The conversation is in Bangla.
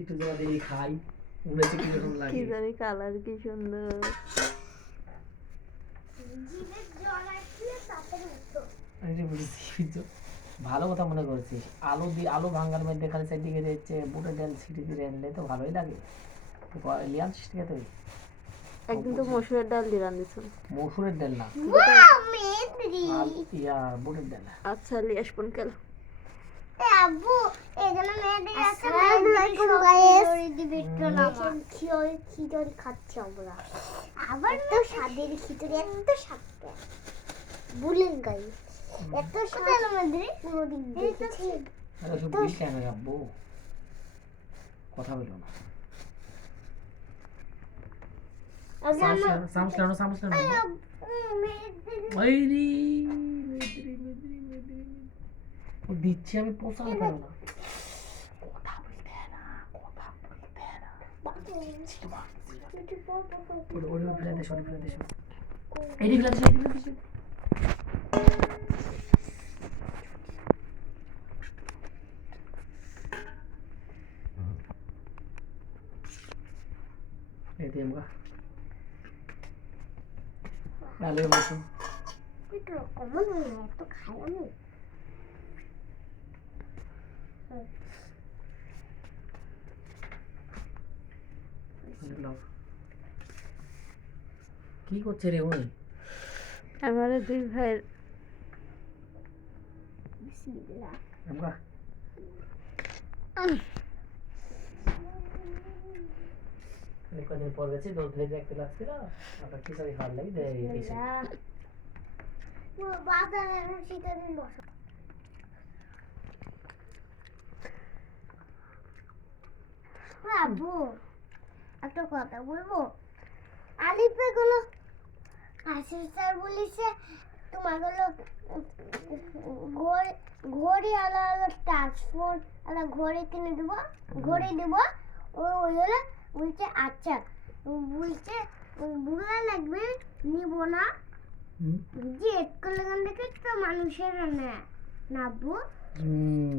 একটু জমা দিয়ে খাই। মনে হচ্ছে কীরকম কি জানি কালার কি সুন্দর? ভালো কথা মনে করছিস। আলু দিয়ে আলু ভাঙ্গার মধ্যে খালি সাইড দিকে দিচ্ছে বুটের ডাল ছিটি দিয়ে আনলে তো ভালোই লাগে। লিয়ান ঠিক আছে একদিন তো মসুরের ডাল দিয়ে রান্ধিছেন মসুরের ডাল না। আর ইয়া বুটের ডাল। আচ্ছা লিয়ে আসবেন কাল। খিচুড়ি খিচুড়ি খাচ্ছি আমরা। আবার তো স্বাদের খিচুড়ি এত স্বাদ বলেন গাইস এত স্বাদ। আমাদের কোনোদিন দেখেছি। আরে কেন আব্বু। কথা বলো না। সামস কেন সামস কেন দিচ্ছি আমি পোষালে পারো না কথা বলতে না কথা বলতে না। ওরে ফেলে দেশ ওরে ফেলে ফেলে ফেলে কি করছে রে ওই আমার দুই বিসমিল্লাহ আমরা কদিন পর গেছি দুধ ভেজে একটু লাগছিল। আপনার খিচুড়ি খাওয়ার লাগি দেয় দিয়েছি বাজারে শীতের দিন বসো। আব্বু একটা কথা বলব? আলিপে গুলো আশিস স্যার বলিছে তোমারগুলো ঘড়ি ঘড়ি আলা আলা ফোন আলা ঘড়ি কিনে দেবো ঘড়ি দেবো। ও ওই হলো বলছে আচ্ছা। বলছে বুড়া লাগবে নিব না। জেট করলে গান দেখে তো মানুষের না নাবু। হুম।